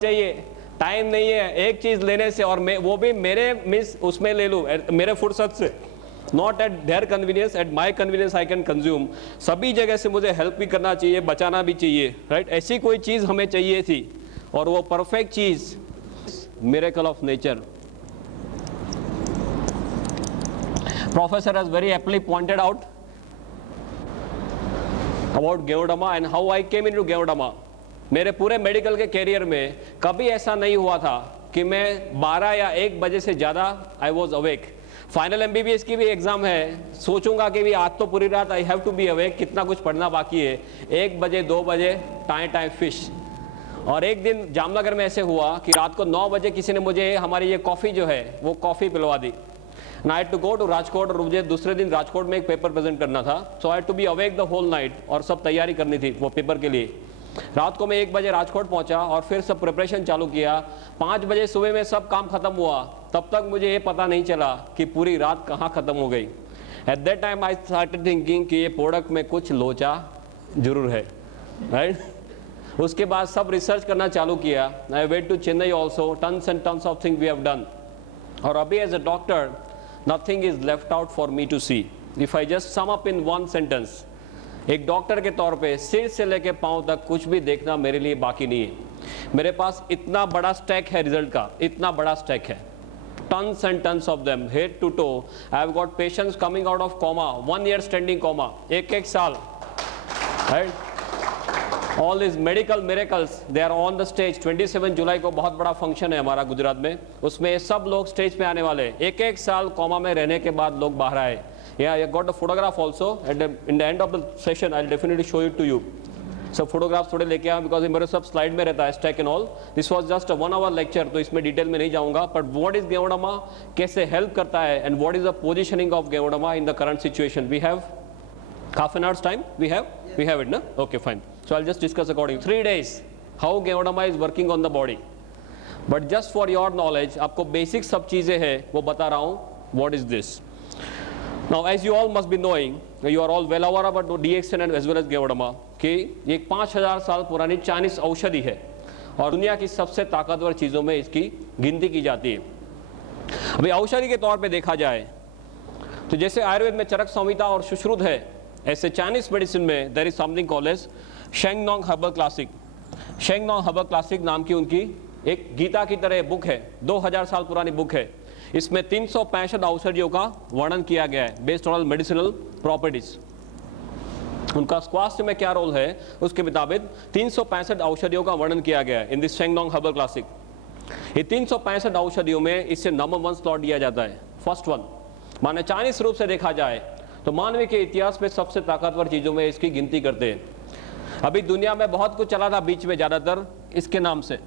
चाहिए, टाइम नहीं है एक चीज लेने से, और मैं वो भी मेरे मिस उसमें ले लूं मेरे फुर्सत से, not at their convenience, at my convenience I can consume. सभी जगह से मुझे हेल्प भी करना चाहिए, बचाना भी चाहिए, राइट? ऐसी कोई चीज हमें चाहिए थी, और वो परफेक्ट चीज miracle of nature. Professor has very aptly pointed out about ganoderma and how I came into ganoderma. मेरे पूरे मेडिकल के कैरियर में कभी ऐसा नहीं हुआ था कि मैं 12 या 1 बजे से ज़्यादा I was awake. Final MBBS की भी एग्जाम है, सोचूंगा कि भी आज तो पूरी रात I have to be awake, कितना कुछ पढ़ना बाकी है। 1 बजे 2 बजे टाइम फिश। और एक दिन जामनगर में ऐसे हुआ कि रात को 9 बजे किसी ने मुझे हमारी ये कॉफ़ी जो है वो कॉफ़ी पिलवा दी। Night to go to Rajkot, और मुझे दूसरे दिन राजकोट में एक पेपर प्रेजेंट करना था, so I to be awake the whole night, और सब तैयारी करनी थी वो पेपर के लिए। रात को मैं 1 बजे राजकोट पहुंचा और फिर सब प्रिपरेशन चालू किया। 5 बजे सुबह में सब काम खत्म हुआ, तब तक मुझे ये पता नहीं चला कि पूरी रात कहाँ खत्म हो गई। At that time I started thinking कि ये प्रोडक्ट में कुछ लोचा जरूर है, राइट? उसके बाद सब रिसर्च करना चालू किया। I went to Chennai also, tons and tons of thing we have done. और अभी as a doctor nothing is left out for me to see. If I just sum up in 1 sentence, एक doctor के तौर पे सिर से लेके पांव तक कुछ भी देखना मेरे लिए बाकी नहीं है। मेरे पास इतना बड़ा स्टैक है रिजल्ट का, इतना बड़ा स्टैक है, tons and tons of them, head to toe. I have got patients coming out of coma, 1 year standing coma, एक साल, right? All is medical miracles, they are on the stage. 27 जुलाई को बहुत बड़ा फंक्शन है हमारा गुजरात में, उसमें सब लोग स्टेज पे आने वाले। एक साल कोमा में रहने के बाद लोग बाहर आए। Yeah, I got the photograph also. In the end of the session, I'll definitely show it to you. सब photographs थोड़े लेके आया, because मेरे सब slide में रहता है stack and all. This was just a 1 hour lecture, तो इसमें डिटेल में नहीं जाऊंगा। But what is गेवोडमा, कैसे help करता है, and what is the positioning of गेवोडमा in the current situation? We have half an hour's time. We have it, ना? Okay, fine. So I'll just discuss according. 3 days, how गेवोडमा is working on the body. But just for your knowledge, आपको basic सब चीजें हैं वो बता रहा हूँ. What is this? Now, as you all must be knowing, you are all well aware about DXN and as well as गेवोडमा, कि ये 5000 साल पुरानी चाइनीज औषधि है और दुनिया की सबसे ताकतवर चीज़ों में इसकी गिनती की जाती है। अभी औषधि के तौर पे देखा जाए तो जैसे आयुर्वेद में चरक संहिता और सुश्रुत है, ऐसे चाइनीज मेडिसिन में there is something called as Shennong herbal classic. Shennong herbal classic नाम की उनकी एक गीता की तरह बुक है, 2000 साल पुरानी बुक है। इसमें 365 औषधियों का वर्णन किया गया है बेस्ड ऑन मेडिसिनल प्रॉपर्टीज। उनका स्वास्थ्य में क्या रोल है उसके मुताबिक 365 औषधियों का वर्णन किया गया है इन दिस शेंगनोंग हर्बल क्लासिक। ये 365 औषधियों में इससे नंबर 1 स्लॉट दिया जाता है, फर्स्ट वन। माने चाइनीज रूप से देखा जाए तो मानवीय के इतिहास में सबसे ताकतवर चीजों में इसकी गिनती करते हैं। अभी दुनिया में बहुत कुछ चला था बीच में, ज्यादातर इसके नाम से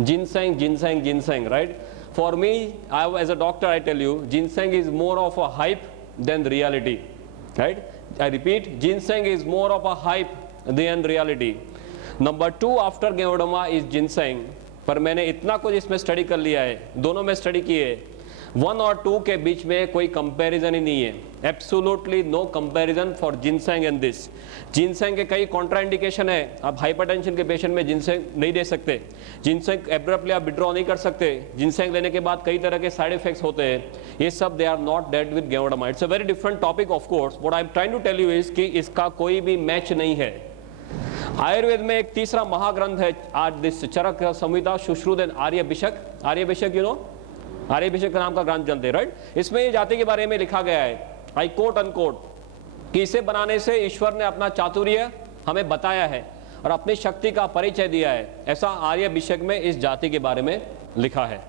ginseng, right? For me, as a doctor, I tell you, ginseng is more of a hype than reality, right? I repeat, ginseng is more of a hype than reality. Number 2 after गेवोडमा is ginseng. पर मैंने इतना कुछ इसमें study कर लिया है, दोनों में स्टडी किए, 1 और 2 के बीच में कोई कंपैरिजन ही नहीं है। Absolutely no comparison for ginseng and this. Ginseng के कई कॉन्ट्राइंडिकेशन है, आप हाइपरटेंशन के पेशेंट में जिनसेंग नहीं दे सकते, जिनसेंग एब्रप्टली आप विड्रॉ नहीं कर सकते, जिनसेंग लेने के बाद कई तरह के साइड इफेक्ट्स होते हैं, ये सब they are not dead with ganoderma. It's a very different topic of course. What I am trying to tell you is कि इसका कोई भी मैच नहीं है। आयुर्वेद में एक तीसरा महाग्रंथ है आज this Charaka Samhita Sushruta and Aryabhishak, you know, Aryabhishak का नाम का ग्रंथ चलते, राइट? इसमें ये जाति के बारे में लिखा गया है, आई कोट अनकोट, कि इसे बनाने से ईश्वर ने अपना चातुर्य हमें बताया है और अपनी शक्ति का परिचय दिया है। ऐसा आर्यभिषक में इस जाति के बारे में लिखा है।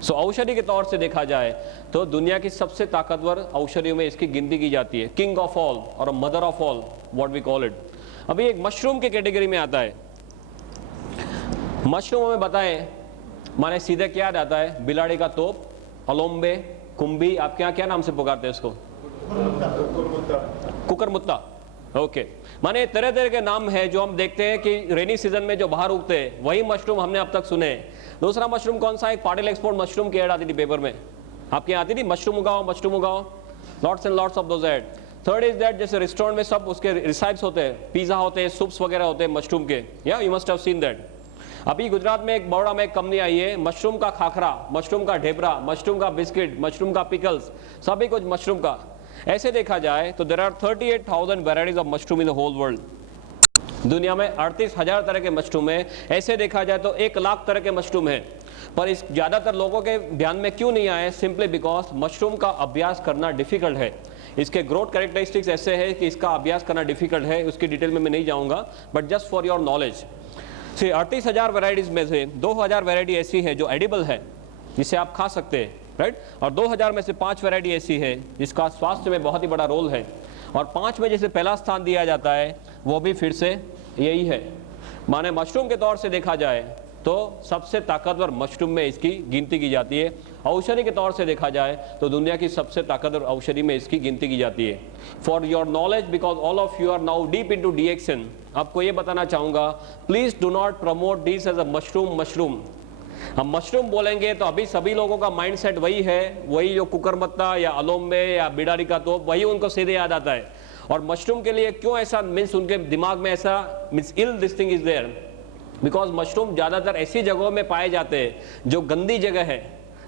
सो औषधि के तौर से देखा जाए तो दुनिया की सबसे ताकतवर औषधियों में इसकी गिनती की जाती है, किंग ऑफ ऑल और mother of all, what we call it. अभी एक मशरूम के कैटेगरी में आता है। मशरूम हमें बताएं, माने सीधे क्या याद आता है? बिलाड़ी का तोप, अलोम्बे, कुंभी, आपके यहाँ क्या नाम से पुकारते हैं इसको? कुकरमुत्ता। ओके, माने तरह तरह के नाम है जो हम देखते हैं कि रेनी सीजन में जो बाहर उगते हैं, वही मशरूम हमने अब तक सुने। दूसरा मशरूम कौन सा? एक पाटिल एक्सपोर्ट मशरूम की एड आती थी पेपर में, आपके यहाँ आती थी, मशरूम उगाओ, lots and lots of those ad. Third is that जैसे रेस्टोरेंट में सब उसके रिसाइप्स होते हैं, पिज्जा होते हैं, सूप्स वगैरह होते हैं मशरूम के, या you must have seen that. अभी गुजरात में एक बड़ा में एक कंपनी आई है, मशरूम का खाखरा, मशरूम का ढेबरा, मशरूम का बिस्किट, मशरूम का पिकल्स, सभी कुछ मशरूम का। ऐसे देखा जाए तो there are 38,000 varieties of mushroom in the whole world. दुनिया में 38,000 तरह के मशरूम है। ऐसे देखा जाए तो 1 लाख तरह के मशरूम है, पर इस ज़्यादातर लोगों के ध्यान में क्यों नहीं आए? सिंपली बिकॉज मशरूम का अभ्यास करना डिफिकल्ट है। इसके ग्रोथ कैरेक्टरिस्टिक्स ऐसे है कि इसका अभ्यास करना डिफिकल्ट है, उसकी डिटेल में मैं नहीं जाऊंगा, but just for your knowledge. 38,000 varieties में से 2,000 वेराइटी ऐसी है जो एडिबल है, जिसे आप खा सकते हैं, राइट। और 2,000 में से 5 वेराइटी ऐसी है जिसका स्वास्थ्य में बहुत ही बड़ा रोल है। और 5 में जैसे पहला स्थान दिया जाता है वो भी फिर से यही है। माने मशरूम के तौर से देखा जाए तो सबसे ताकतवर मशरूम में इसकी गिनती की जाती है। औषधि के तौर से देखा जाए तो दुनिया की सबसे ताकतवर औषधि में इसकी गिनती की जाती है। For your knowledge, because all of you are now deep into DXN, आपको ये बताना चाहूँगा, please do not promote this as a mushroom. हम मशरूम बोलेंगे तो अभी सभी लोगों का माइंडसेट वही है, वही जो कुकरमत्ता या अलोम्बे या बिडारी का तोप, वही उनको सीधे याद आता है। और मशरूम के लिए क्यों ऐसा मीन्स उनके दिमाग में ऐसा means ill this thing is there, because mushroom ज़्यादातर ऐसी जगहों में पाए जाते हैं जो गंदी जगह है,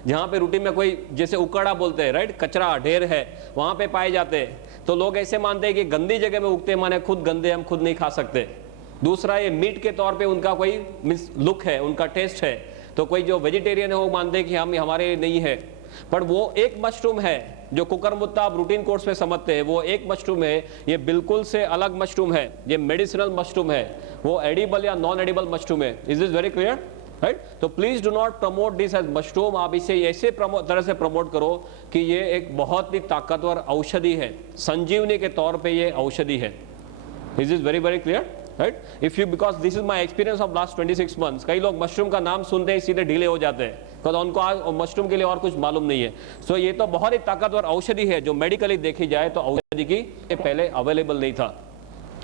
जहाँ पे रूटीन में कोई जैसे उकड़ा बोलते हैं, राइट, कचरा ढेर है, वहाँ पे पाए जाते हैं। तो लोग ऐसे मानते हैं कि गंदी जगह में उगते माने खुद गंदे, हम खुद नहीं खा सकते। दूसरा, ये मीट के तौर पे उनका कोई मीन्स लुक है, उनका टेस्ट है। तो कोई जो वेजिटेरियन है वो मानते हैं कि हम हमारे नहीं है, पर वो एक मशरूम है जो कुकरमुत्ता आप रूटीन कोर्स में समझते हैं, वो एक मशरूम है, ये बिल्कुल से अलग मशरूम है, ये मेडिसिनल मशरूम है, वो एडिबल या नॉन एडिबल मशरूम है। Is this very clear, right? तो please do not promote this as mushroom. आप इसे ऐसे तरह से प्रमोट करो कि ये एक बहुत ही ताकतवर औषधि है, संजीवनी के तौर पे ये औषधि है। Is this very very clear, right? If you, because this is my experience of last 26 months, कई लोग मशरूम का नाम सुनते ही सीधे ढीले हो जाते हैं, बिकॉज उनको मशरूम के लिए और कुछ मालूम नहीं है। सो ये तो बहुत ही ताकतवर औषधि है जो मेडिकली देखी जाए तो औषधि की पहले अवेलेबल नहीं था।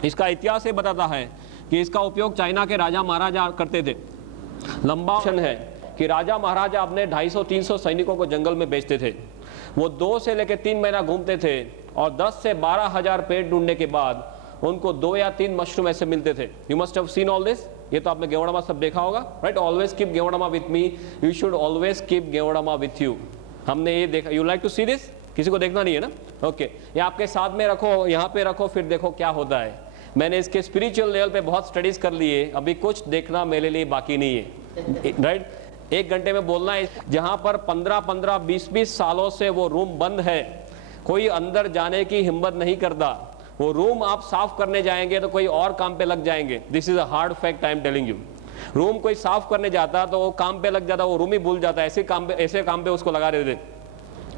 इसका इतिहास ये बताता है कि इसका उपयोग चाइना के राजा महाराजा करते थे। लंबा है कि राजा महाराजा अपने 250-300 सैनिकों को जंगल में भेजते थे। वो 2 से लेकर 3 महीना घूमते थे और 10 से 12,000 पेड़ ढूंढने के बाद उनको 2 या 3 मशरूम ऐसे मिलते थे। You must have seen all this, ये तो आपने गेवड़ामा सब देखा होगा, right? Always keep ganoderma with me, you should always keep ganoderma with you. हमने ये देखा, you like to see this? किसी को देखना नहीं है ना? ओके, ये आपके साथ में रखो, यहाँ पे रखो, फिर देखो क्या होता है। मैंने इसके स्पिरिचुअल लेवल पे बहुत स्टडीज कर लिए, अभी कुछ देखना मेरे लिए बाकी नहीं है, राइट? 1 घंटे में बोलना है। जहाँ पर 15-15, 20-20 सालों से वो रूम बंद है, कोई अंदर जाने की हिम्मत नहीं करता, वो रूम आप साफ करने जाएंगे तो कोई और काम पे लग जाएंगे। This is a hard fact I am telling you. Room कोई साफ करने जाता तो वो काम पे लग जाता, वो रूम ही भूल जाता, ऐसे काम पे उसको लगा देते।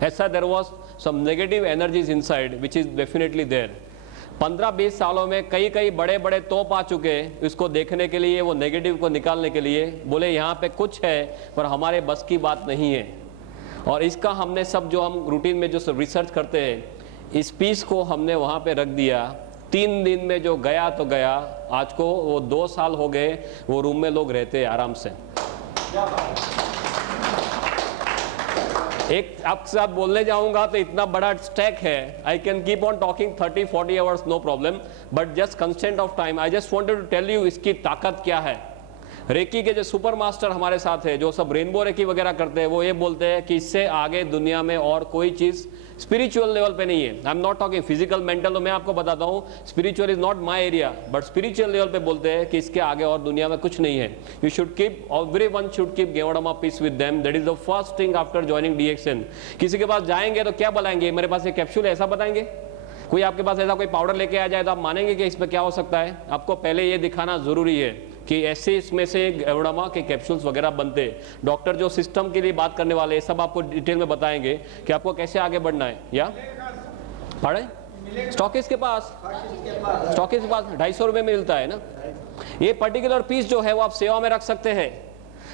ऐसा there was some negative energies inside which is definitely there. 15-20 सालों में कई बड़े बड़े तोप आ चुके इसको देखने के लिए, वो नेगेटिव को निकालने के लिए। बोले यहाँ पे कुछ है पर हमारे बस की बात नहीं है। और इसका हमने सब जो हम रूटीन में जो रिसर्च करते हैं, इस पीस को हमने वहाँ पे रख दिया। 3 दिन में जो गया तो गया, आज को वो 2 साल हो गए, वो रूम में लोग रहते हैं आराम से। एक आपके साथ बोलने जाऊंगा तो इतना बड़ा स्टैक है, I can keep on talking 30-40 hours, no problem, but just constant of time I just wanted to tell you इसकी ताकत क्या है। रेकी के जो सुपर मास्टर हमारे साथ है, जो सब रेनबो रेकी वगैरह करते हैं, वो ये बोलते हैं कि इससे आगे दुनिया में और कोई चीज स्पिरिचुअल लेवल पे नहीं है। I am not talking physical mental, तो मैं आपको बताता हूँ spiritual is not my area, but spiritual level पे बोलते हैं कि इसके आगे और दुनिया में कुछ नहीं है। You should keep, everyone should keep ganoderma piece with them, that is the first thing after joining DXN. किसी के पास जाएंगे तो क्या बताएंगे, मेरे पास एक कैप्सूल है, ऐसा बताएंगे? कोई आपके पास ऐसा कोई पाउडर लेके आ जाए तो आप मानेंगे कि इसमें क्या हो सकता है? आपको पहले ये दिखाना जरूरी है कि ऐसे इसमें से गेवड़ामा के कैप्सूल्स वगैरह बनते हैं। डॉक्टर जो सिस्टम के लिए बात करने वाले हैं, सब आपको डिटेल में बताएंगे कि आपको कैसे आगे बढ़ना है। या पढ़े स्टॉकिस्ट के पास 250 रुपए में मिलता है ना। ये पर्टिकुलर पीस जो है वो आप सेवा में रख सकते हैं।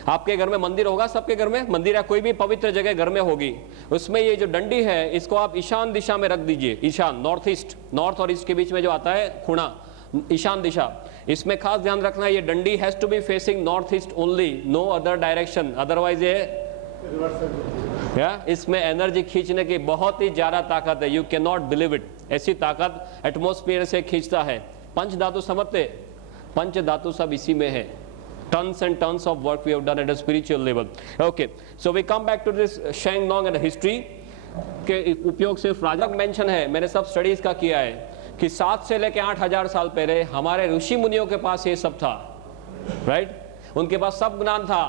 आपके घर में मंदिर होगा, सबके घर में मंदिर या कोई भी पवित्र जगह घर में होगी, उसमें ये जो डंडी है इसको आप ईशान दिशा में रख दीजिए। ईशान, नॉर्थ ईस्ट, नॉर्थ और ईस्ट के बीच में जो आता है खुणा, ईशान दिशा। इसमें खास ध्यान रखना, ये डंडी has to be facing north east only, no other direction, otherwise ये या इसमें एनर्जी खींचने की बहुत ही ज्यादा ताकत है, you can not believe it. ऐसी ताकत एटमॉस्फेयर से खींचता है। पंच धातु समझते, पंच धातु सब इसी में है। Tons and tons of work we have done at a spiritual level. Okay, so we come back to this Sheng Nong and history के उपयोग सिर्फ राजा मेंशन है, मैंने सब स्टडीज का किया है कि 7 से लेके 8,000 साल पहले हमारे ऋषि मुनियों के पास ये सब था, राइट? उनके पास सब ज्ञान था,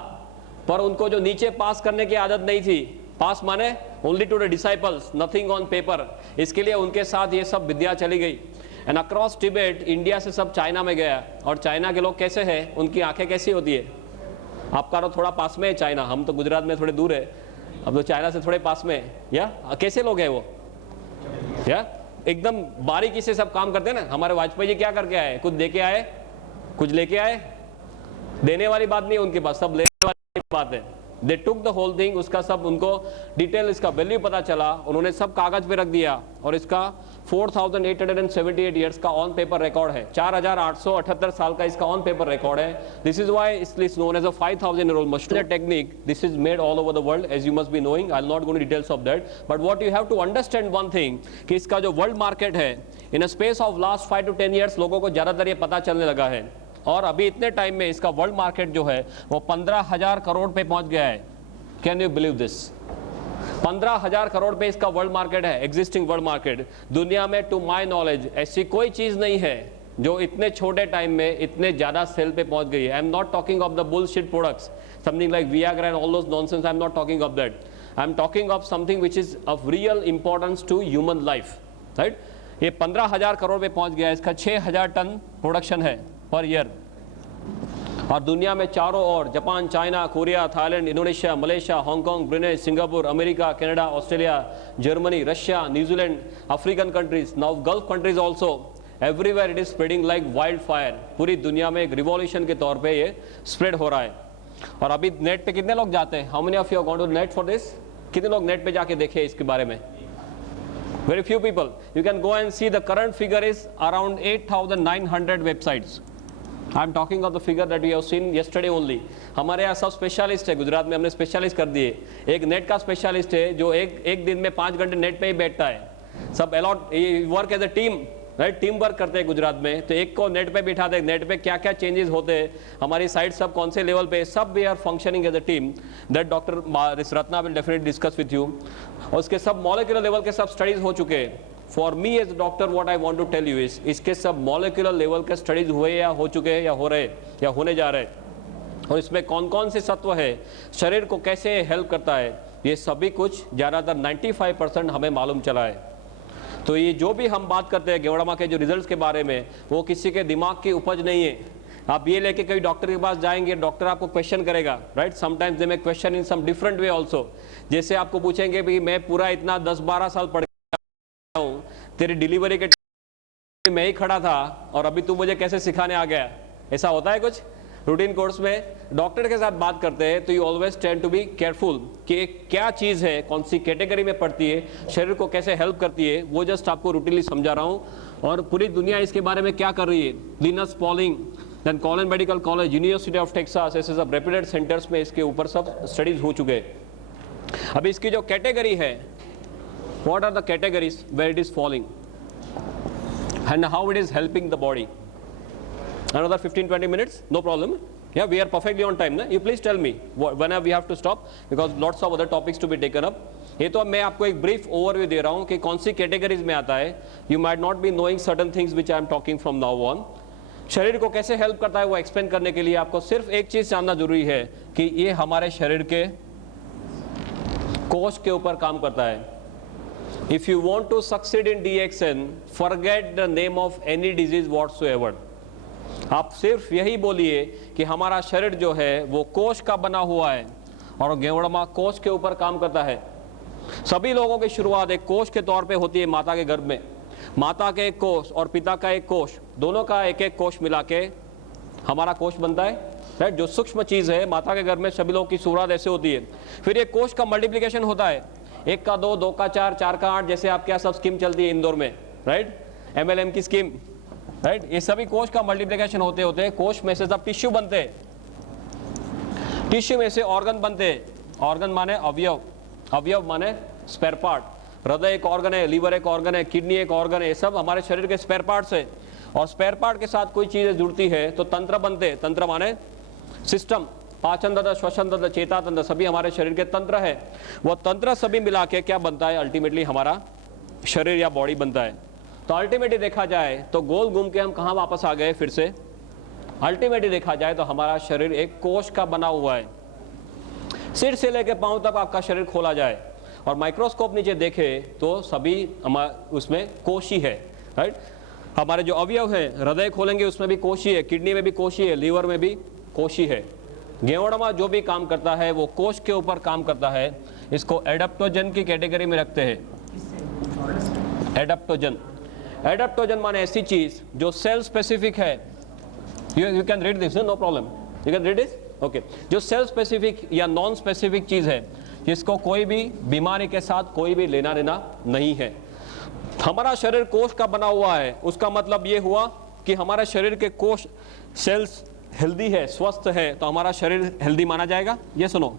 पर उनको जो नीचे पास करने की आदत नहीं थी। पास माने only to the disciples, nothing on paper. इसके लिए उनके साथ ये सब विद्या चली गई। एंड अक्रॉस टिबेट, इंडिया से सब चाइना में गया। और चाइना के लोग कैसे हैं, उनकी आंखें कैसी होती है? आपका तो थोड़ा पास में है चाइना, हम तो गुजरात में थोड़े दूर है, अब तो चाइना से थोड़े पास में। या कैसे लोग हैं वो? या एकदम बारीकी से सब काम करते हैं ना। हमारे वाजपेयी जी क्या करके आए? कुछ दे के आए, कुछ लेके आए? देने वाली बात नहीं है उनके पास, सब लेने वाली बात है। दे टुक द होल थिंग, उसका सब उनको डिटेल, इसका वैल्यू पता चला, उन्होंने सब कागज पे रख दिया। और इसका 4,878 ईयर्स का ऑन पेपर रिकॉर्ड है, 4,878 साल का इसका ऑन पेपर रिकॉर्ड है। This is why it's known as a 5,000-year-old machine technique. This is made all over the world, as you must be knowing. I'll not go into details of that, but what you have to understand one thing कि इसका जो world market है, in a space of last 5 to 10 years लोगों को ज्यादातर ये पता चलने लगा है। और अभी इतने टाइम में इसका वर्ल्ड मार्केट जो है वो 15,000 करोड़ पे पहुंच गया है। Can you believe this? 15,000 crore पे इसका वर्ल्ड मार्केट है, एग्जिस्टिंग वर्ल्ड मार्केट। दुनिया में टू माय नॉलेज ऐसी कोई चीज नहीं है जो इतने छोटे टाइम में इतने ज्यादा सेल पे पहुंच गई है। I am not talking of the bullshit products, something like Viagra and all those nonsense. I am not talking of that. I am talking of something which is of real importance to human life, right? ये 15,000 करोड़ पे पहुंच गया है। इसका 6,000 ton production है per year. और दुनिया में चारों ओर Japan, China, Korea, Thailand, Indonesia, Malaysia, Hong Kong, Brunei, Singapore, America, Canada, Australia, Germany, Russia, New Zealand, African countries, now Gulf countries also, everywhere it is spreading like wild fire. पूरी दुनिया में एक रिवॉल्यूशन के तौर पे ये स्प्रेड हो रहा है। और अभी नेट पे कितने लोग जाते हैं? How many of you are going to net for this? कितने लोग नेट पे जाके देखे इसके बारे में? Very few people. You can go and see the current figure is around 8,900 websites. I am talking of the figure that we have seen yesterday only. हमारे यहाँ सब स्पेशलिस्ट है, गुजरात में हमने स्पेशलिस्ट कर दिए। एक नेट का स्पेशलिस्ट है जो एक दिन में 5 घंटे नेट पे ही बैठता है। सब a lot work as a team, right? Team work करते हैं गुजरात में। तो एक को नेट पे बिठा दे, नेट पे क्या क्या चेंजेस होते हैं, हमारी साइट सब कौन से लेवल पे, सब we are functioning as a team. That doctor Ratna will definitely discuss with you. और उसके सब मॉलिक्यूलर लेवल के सब स्टडीज हो चुके हैं। For me as doctor what I want to tell you is, इसके सब मॉलिक्यूलर लेवल के स्टडीज हुए या हो चुके हैं या हो रहे या होने जा रहे हैं। और इसमें कौन कौन से तत्व है, शरीर को कैसे हेल्प करता है, ये सभी कुछ ज़्यादातर 95% हमें मालूम चला है। तो ये जो भी हम बात करते हैं गेवड़ामा के जो रिजल्ट्स के बारे में, वो किसी के दिमाग की उपज नहीं है। आप ये लेके कई डॉक्टर के पास जाएंगे, डॉक्टर आपको क्वेश्चन करेगा, right? Sometimes they may question in some different way also. जैसे आपको पूछेंगे भाई मैं पूरा इतना 10-12 साल पढ़ गया हूँ, तेरी डिलीवरी के मैं ही खड़ा था और अभी तू मुझे कैसे सिखाने आ गया? ऐसा होता है कुछ रूटीन कोर्स में? डॉक्टर के साथ बात करते हैं तो you always tend to be careful कि क्या चीज़ है, कौन सी कैटेगरी में पड़ती है, शरीर को कैसे हेल्प करती है, वो जस्ट आपको रूटीनली समझा रहा हूँ। और पूरी दुनिया इसके बारे में क्या कर रही है। Linus Pauling, then colon medical college, university of Texas, ऐसे सब रेप्यूटेड सेंटर्स में इसके ऊपर सब स्टडीज हो चुके हैं। अब इसकी जो कैटेगरी है, what are the categories where it is falling and how it is helping the body? Another 15-20 minutes, no problem. Yeah, we are perfectly on time. You please tell me whenever we have to stop because lots of other topics to be taken up. ये तो मैं आपको एक brief overview दे रहा हूँ कि कौन सी categories में आता है. You might not be knowing certain things which I am talking from now on. शरीर को कैसे हेल्प करता है वो एक्सप्लेन करने के लिए आपको सिर्फ एक चीज़ जानना जरूरी है कि ये हमारे शरीर के कोश के ऊपर काम करता है. If you want to succeed in DXN, forget the name of any disease whatsoever. आप सिर्फ यही बोलिए कि हमारा शरीर जो है वो कोश का बना हुआ है और गेवड़मा कोश के ऊपर काम करता है. सभी लोगों की शुरुआत एक कोश के तौर पे होती है माता के गर्भ में. माता के एक कोश और पिता का एक कोश, दोनों का एक एक कोश मिला के हमारा कोश बनता है, राइट? जो सूक्ष्म चीज़ है माता के गर्भ में सभी लोगों की शुरुआत ऐसे होती है. फिर एक कोश का मल्टीप्लिकेशन होता है, 1 का 2, 2 का 4, 4 का 8, जैसे आपके यहाँ सब स्कीम चलती है इंदौर में, राइट? MLM की स्कीम, राइट? ये सभी कोश का मल्टीप्लिकेशन होते होते कोश में से सब टिश्यू बनते हैं, टिश्यू में से ऑर्गन बनते हैं. ऑर्गन माने अवयव, अवयव माने स्पेयर पार्ट. हृदय एक ऑर्गन है, लीवर एक ऑर्गन है, किडनी एक ऑर्गन है, ये सब हमारे शरीर के स्पेयर पार्ट्स है। और स्पेयर पार्ट के साथ कोई चीज़ें जुड़ती है तो तंत्र बनते हैं। तंत्र माने सिस्टम, पाचन तंत्र, श्वसन तंत्र, चेता तंत्र, सभी हमारे शरीर के तंत्र है। वो तंत्र सभी मिला के क्या बनता है, अल्टीमेटली हमारा शरीर या बॉडी बनता है। तो अल्टीमेटली देखा जाए तो गोल घूम के हम कहाँ वापस आ गए फिर से, अल्टीमेटली देखा जाए तो हमारा शरीर एक कोश का बना हुआ है। सिर से लेके पांव तक आपका शरीर खोला जाए और माइक्रोस्कोप नीचे देखे तो सभी उसमें कोश ही है, राइट। हमारे जो अवयव है, हृदय खोलेंगे उसमें भी कोश ही है, किडनी में भी कोश ही है, लीवर में भी कोश ही है। गेवड़मा जो भी काम करता है वो कोश के ऊपर काम करता है। इसको एडाप्टोजन की कैटेगरी में रखते हैं। एडाप्टोजन, एडाप्टोजन माने ऐसी चीज जो सेल स्पेसिफिक है। You can read this, no problem, you can read this, okay. जो सेल स्पेसिफिक या नॉन स्पेसिफिक चीज है जिसको कोई भी बीमारी के साथ कोई भी लेना देना नहीं है। हमारा शरीर कोश का बना हुआ है, उसका मतलब ये हुआ कि हमारे शरीर के कोश सेल्स हेल्दी है, स्वस्थ है, तो हमारा शरीर हेल्दी माना जाएगा। ये सुनो,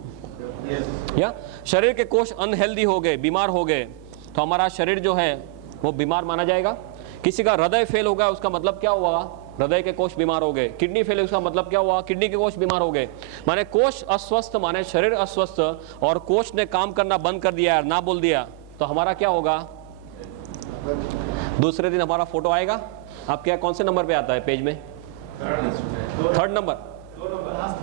या शरीर के कोश अनहेल्दी हो गए, बीमार हो गए, तो हमारा शरीर जो है वो बीमार माना जाएगा। किसी का हृदय फेल हो गया, उसका मतलब क्या हुआ, हृदय के कोश बीमार हो गए। किडनी फेल, उसका मतलब क्या हुआ, किडनी के कोश बीमार हो गए। माने कोश अस्वस्थ माने शरीर अस्वस्थ, और कोश ने काम करना बंद कर दिया, ना बोल दिया, तो हमारा क्या होगा, दूसरे दिन हमारा फोटो आएगा। आपके यहाँ कौन से नंबर पे आता है पेज में, थर्ड नंबर।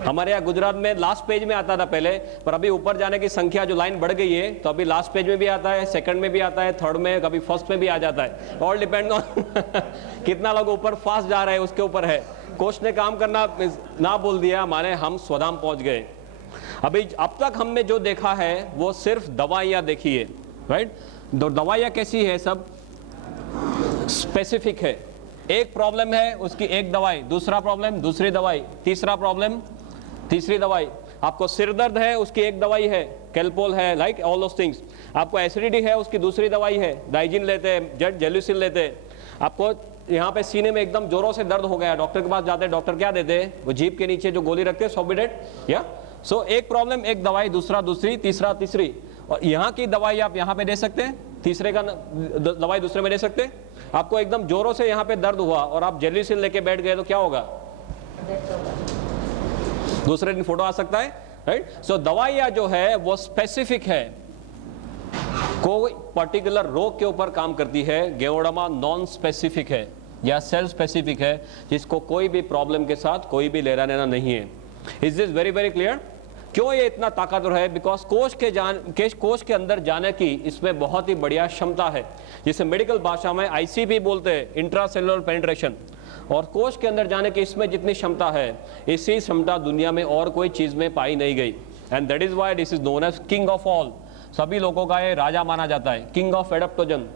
हमारे यहाँ गुजरात में लास्ट पेज में आता था पहले, पर अभी ऊपर जाने की संख्या जो लाइन बढ़ गई है, तो अभी लास्ट पेज में भी आता है, सेकंड में भी आता है, थर्ड में, कभी फर्स्ट में भी आ जाता है। ऑल डिपेंड ऑन कितना लोग ऊपर फास्ट जा रहे हैं उसके ऊपर है। कोच ने काम करना ना बोल दिया माने हम स्वधाम पहुंच गए। अभी अब तक हमने जो देखा है वो सिर्फ दवाइयाँ देखी है, राइट। दवाइयाँ कैसी है, सब स्पेसिफिक है। एक प्रॉब्लम है उसकी एक दवाई, दूसरा प्रॉब्लम दूसरी दवाई, तीसरा प्रॉब्लम तीसरी दवाई। आपको सिर दर्द है उसकी एक दवाई है, कैल्पोल है, लाइक ऑल दोस थिंग्स। आपको एसिडिटी है उसकी दूसरी दवाई है, डाइजिन लेते हैं, जेलुसिल लेते हैं। आपको यहाँ पे सीने में एकदम जोरों से दर्द हो गया, डॉक्टर के पास जाते हैं, डॉक्टर क्या देते हैं, वो जीभ के नीचे जो गोली रखते हैं, सोबिडेट, या सो एक प्रॉब्लम एक दवाई, दूसरा दूसरी, तीसरा तीसरी। और यहाँ की दवाई आप यहाँ पे दे सकते हैं, तीसरे का दवाई दूसरे में दे सकते हैं। आपको एकदम जोरों से यहाँ पे दर्द हुआ और आप जेलुसिल लेके बैठ गए तो क्या होगा, दूसरे दिन फोटो आ सकता है, राइट। सो दवाइयाँ जो है वो स्पेसिफिक है, कोई पर्टिकुलर रोग के ऊपर काम करती है। गेवड़मा नॉन स्पेसिफिक है या सेल स्पेसिफिक है, जिसको कोई भी प्रॉब्लम के साथ कोई भी लेना देना नहीं है। Is this very very clear. क्यों ये इतना ताकतवर है, बिकॉज कोश के अंदर जाने की इसमें बहुत ही बढ़िया क्षमता है, जिसे मेडिकल भाषा में ICP बोलते हैं, इंट्रासेलुलर पेनिट्रेशन। और कोश के अंदर जाने की इसमें जितनी क्षमता है, इसी क्षमता दुनिया में और कोई चीज में पाई नहीं गई। And that is why this is known as king of all. सभी लोगों का ये राजा माना जाता है, किंग ऑफ एडाप्टोजन।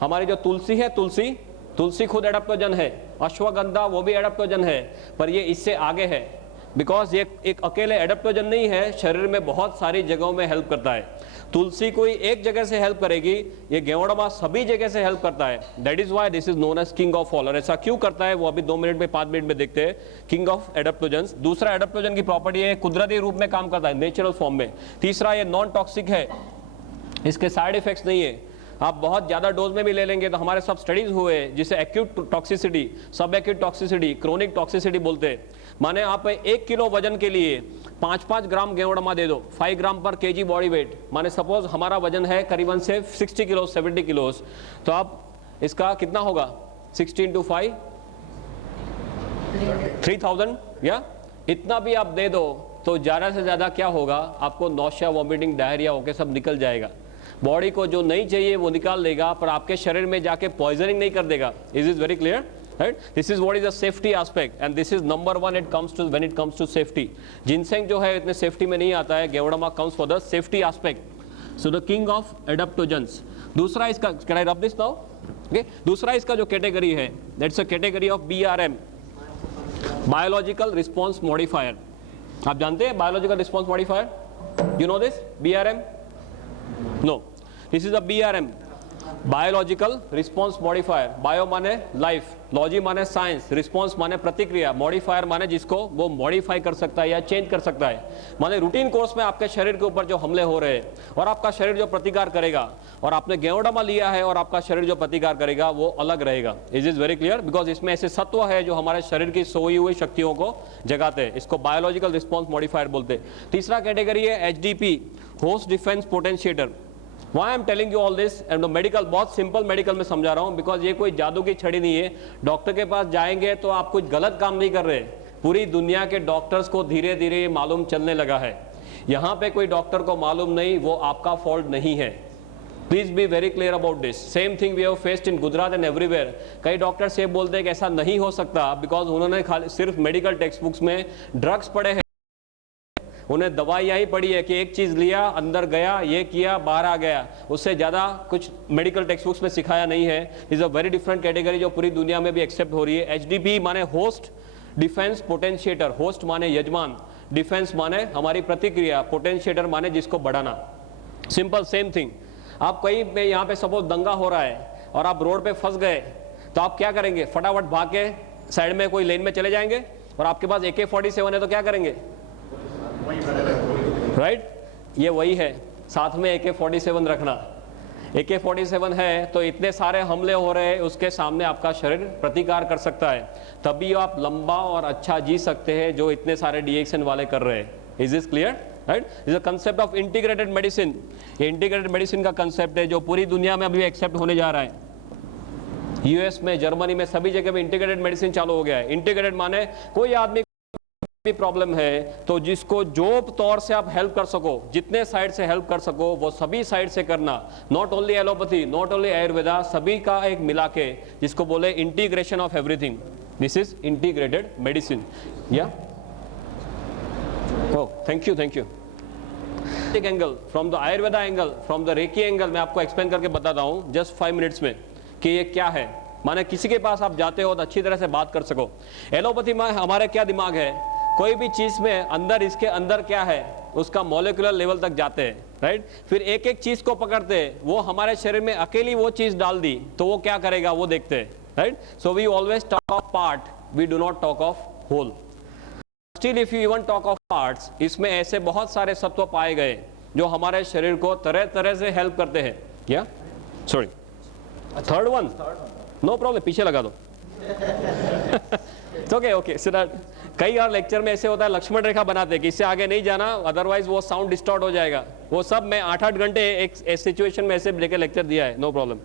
हमारी जो तुलसी है, तुलसी खुद एडाप्टोजन है, अश्वगंधा वो भी एडाप्टोजन है, पर ये इससे आगे है, बिकॉज ये एक अकेले एडाप्टोजन नहीं है, शरीर में बहुत सारी जगहों में हेल्प करता है। तुलसी कोई एक जगह से हेल्प करेगी, ये गेवड़मा सभी जगह से हेल्प करता है। That is why this is known as king of all. और ऐसा क्यों करता है वो अभी 2 मिनट में 5 मिनट में देखते हैं। King of adaptogen. दूसरा, एडाप्टोजन की प्रॉपर्टी है कुदरती रूप में काम करता है, नेचुरल फॉर्म में। तीसरा, ये नॉन टॉक्सिक है, इसके साइड इफेक्ट्स नहीं है। आप बहुत ज़्यादा डोज में भी ले लेंगे तो हमारे सब स्टडीज हुए, जिसे एक्यूट टॉक्सिसिटी, सब एक्यूट टॉक्सिसिटी, क्रोनिक टॉक्सिसिटी बोलते हैं। माने आप 1 किलो वजन के लिए 5-5 ग्राम गेवड़मा दे दो, 5 ग्राम पर केजी बॉडी वेट। माने सपोज हमारा वजन है करीबन से 60 किलो 70 किलोस, तो आप इसका कितना होगा, 60 × 5 3000, या इतना भी आप दे दो तो ज़्यादा से ज़्यादा क्या होगा, आपको नौशिया, वॉमिटिंग, डायरिया होकर सब निकल जाएगा। बॉडी को जो नहीं चाहिए वो निकाल देगा, पर आपके शरीर में जाके पॉइजनिंग नहीं कर देगा। Is is very clear, right. This is what is the safety aspect, and this is number 1 when it comes to safety. Ginseng जो है इतने सेफ्टी में नहीं आता है, ganoderma comes for the safety aspect. So the king of adaptogens. दूसरा इसका, can I rub this now, okay. दूसरा इसका जो कैटेगरी है, that's a category of BRM, biological response modifier. आप जानते हैं biological response modifier, you know this BRM? No, this is a BRM. Biological response modifier, bio माने life, logy माने science, response माने प्रतिक्रिया, मॉडिफायर माने जिसको वो मॉडिफाई कर सकता है या चेंज कर सकता है, माने रूटीन कोर्स में आपके शरीर के ऊपर जो हमले हो रहे हैं और आपका शरीर जो प्रतिकार करेगा, और आपने गेवोडामा लिया है और आपका शरीर जो प्रतिकार करेगा वो अलग रहेगा। Is is very clear? Because इसमें ऐसे सत्व है जो हमारे शरीर की सोई हुई शक्तियों को जगाते हैं, इसको बायोलॉजिकल रिस्पॉन्स मॉडिफायर बोलते हैं। तीसरा कैटेगरी है HDP, host defence potentiator. Why I am telling you all this and the medical, बहुत सिंपल मेडिकल में समझा रहा हूँ, बिकॉज ये कोई जादू की छड़ी नहीं है। डॉक्टर के पास जाएंगे तो आप कुछ गलत काम नहीं कर रहे। पूरी दुनिया के डॉक्टर्स को धीरे धीरे ये मालूम चलने लगा है। यहाँ पे कोई डॉक्टर को मालूम नहीं, वो आपका फॉल्ट नहीं है। Please be very clear about this. Same thing we have faced in Gujarat and everywhere. कई डॉक्टर्स ये बोलते हैं कि ऐसा नहीं हो सकता, बिकॉज उन्होंने खाली सिर्फ मेडिकल टेक्स्ट बुक्स में ड्रग्स पढ़े हैं, उन्हें दवाइयाँ ही पड़ी है कि एक चीज लिया, अंदर गया, ये किया, बाहर आ गया, उससे ज्यादा कुछ मेडिकल टेक्स्ट बुक्स में सिखाया नहीं है। Is a very different category जो पूरी दुनिया में भी एक्सेप्ट हो रही है। HDP माने होस्ट डिफेंस पोटेंशिएटर, होस्ट माने यजमान, डिफेंस माने हमारी प्रतिक्रिया, पोटेंशिएटर माने जिसको बढ़ाना। Simple same thing. आप कहीं पे यहाँ पे सपोज दंगा हो रहा है और आप रोड पे फंस गए तो आप क्या करेंगे? फटाफट भाग के साइड में कोई लेन में चले जाएंगे, और आपके पास AK-47 है तो क्या करेंगे? राइट? ये वही है, साथ में AK-47 रखना। AK-47 है तो इतने सारे हमले हो रहे हैं, उसके सामने आपका शरीर प्रतिकार कर सकता है, तभी आप लंबा और अच्छा जी सकते हैं जो इतने सारे DXN वाले कर रहे हैं। Is this clear? Right? Is a concept of integrated medicine. ये इंटीग्रेटेड मेडिसिन का कंसेप्ट है जो पूरी दुनिया में अभी एक्सेप्ट होने जा रहा है। US में, जर्मनी में, सभी जगह में इंटीग्रेटेड मेडिसिन चालू हो गया है। इंटीग्रेटेड माने कोई आदमी भी प्रॉब्लम है तो जिसको जो तौर से आप हेल्प कर सको, जितने साइड से हेल्प कर सको वो सभी साइड से करना। Not only allopathy, not only Ayurveda, सभी का एक मिला के, जिसको बोले integration of everything. This is integrated medicine. या oh, thank you, thank you. एक angle from the Ayurveda angle, from the reiki angle मैं आपको एक्सप्लेन करके बताता हूँ जस्ट 5 मिनट्स में कि ये क्या है। माने किसी के पास आप जाते हो तो अच्छी तरह से बात कर सको। एलोपैथी में हमारे क्या दिमाग है, कोई भी चीज में अंदर, इसके अंदर क्या है उसका मॉलिक्यूलर लेवल तक जाते हैं, राइट? फिर एक एक चीज को पकड़ते हैं, वो हमारे शरीर में अकेली वो चीज डाल दी तो वो क्या करेगा वो देखते हैं, right? So we always talk of part, we do not talk of whole. Still if you even talk of parts, इसमें ऐसे बहुत सारे सत्व पाए गए जो हमारे शरीर को तरह तरह से हेल्प करते हैं। क्या? Sorry, third one, no problem, पीछे लगा दो। ओके ओके, कई और लेक्चर में ऐसे होता है लक्ष्मण रेखा बनाते हैं कि इससे आगे नहीं जाना, अदरवाइज वो साउंड डिस्टॉर्ट हो जाएगा। वो सब मैं 8-8 घंटे एक सिचुएशन में ऐसे लेके लेक्चर दिया है, नो प्रॉब्लम।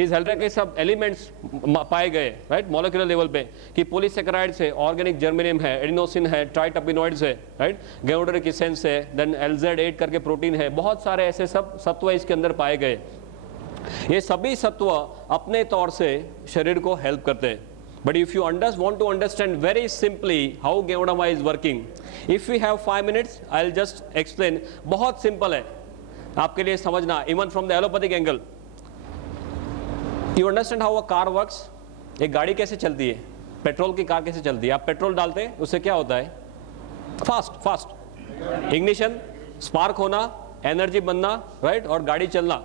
इस हेल्थ के सब एलिमेंट्स पाए गए, राइट, मॉलिक्यूलर लेवल पे, कि पॉलीसेकेराइड्स है, ऑर्गेनिक जर्मेनियम है, एडिनोसिन है, ट्राइटर्पिनॉइड्स है, राइट, गेओडरिक एसेंस है, देन LZ8 करके प्रोटीन है, बहुत सारे ऐसे सब सत्व इसके अंदर पाए गए। ये सभी सत्व अपने तौर से शरीर को हेल्प करते हैं। But if you want to understand very simply how Geodama is working, if we have 5 minutes, I'll just explain. बहुत simple है आपके लिए समझना, even from the allopathic angle. You understand how a car works? एक गाड़ी कैसे चलती है, पेट्रोल की कार कैसे चलती है? आप पेट्रोल डालते हैं, उससे क्या होता है? फास्ट इग्निशन, स्पार्क होना, एनर्जी बनना, राइट, और गाड़ी चलना।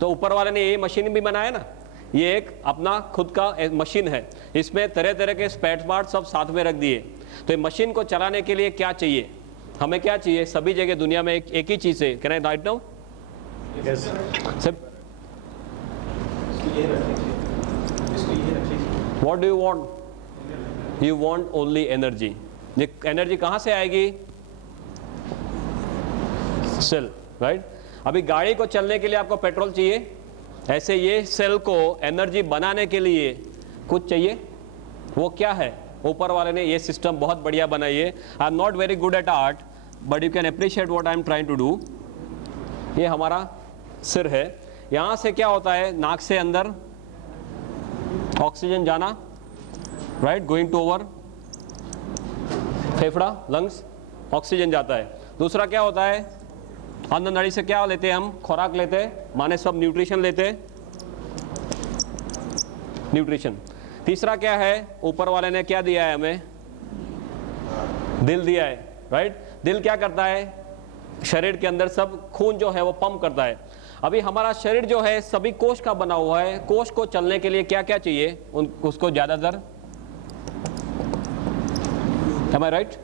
तो ऊपर वाले ने ये मशीन भी बनाया ना, ये एक अपना खुद का मशीन है, इसमें तरह तरह के स्पेयर पार्ट सब साथ में रख दिए। तो ये मशीन को चलाने के लिए क्या चाहिए, हमें क्या चाहिए? सभी जगह दुनिया में एक ही चीज है। Can I write down? What do you want? You want only energy. ये एनर्जी कहां से आएगी? Cell, right. अभी गाड़ी को चलने के लिए आपको पेट्रोल चाहिए, ऐसे ये सेल को एनर्जी बनाने के लिए कुछ चाहिए। वो क्या है? ऊपर वाले ने ये सिस्टम बहुत बढ़िया बनाई है। I am not very good at art but you can appreciate what I am trying to do. ये हमारा सिर है, यहाँ से क्या होता है, नाक से अंदर ऑक्सीजन जाना, राइट, गोइंग टू ओवर फेफड़ा, लंग्स, ऑक्सीजन जाता है। दूसरा क्या होता है, अन्न नली से क्या लेते हैं हम? खुराक लेते हैं, माने सब न्यूट्रिशन लेते हैं, न्यूट्रिशन। तीसरा क्या है, ऊपर वाले ने क्या दिया है हमें? दिल दिया है, राइट। दिल क्या करता है? शरीर के अंदर सब खून जो है वो पंप करता है। अभी हमारा शरीर जो है सभी कोष का बना हुआ है। कोष को चलने के लिए क्या क्या चाहिए? उसको ज्यादातर, am I right?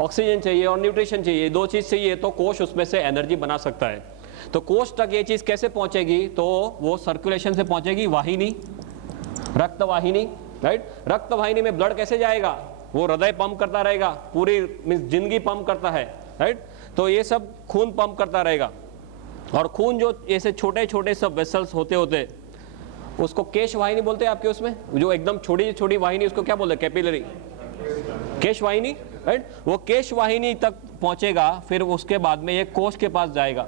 ऑक्सीजन चाहिए और न्यूट्रिशन चाहिए, दो चीज चाहिए, तो कोष उसमें से एनर्जी बना सकता है। तो कोष तक ये चीज कैसे पहुंचेगी? तो वो सर्कुलेशन से पहुंचेगी, वाहिनी, रक्त वाहिनी, राइट। रक्त वाहिनी में ब्लड कैसे जाएगा? वो हृदय पंप करता रहेगा, पूरी जिंदगी पंप करता है, राइट। तो ये सब खून पंप करता रहेगा, और खून जो ऐसे छोटे छोटे सब वेसल्स होते होते उसको केश वाहिनी बोलते हैं आपके उसमें, जो एकदम छोटी छोटी वाहिनी उसको क्या बोलते हैं? कैपिलरी, केश वाहिनी, राइट। वो केश वाहिनी तक पहुंचेगा, फिर उसके बाद में ये कोष के पास जाएगा।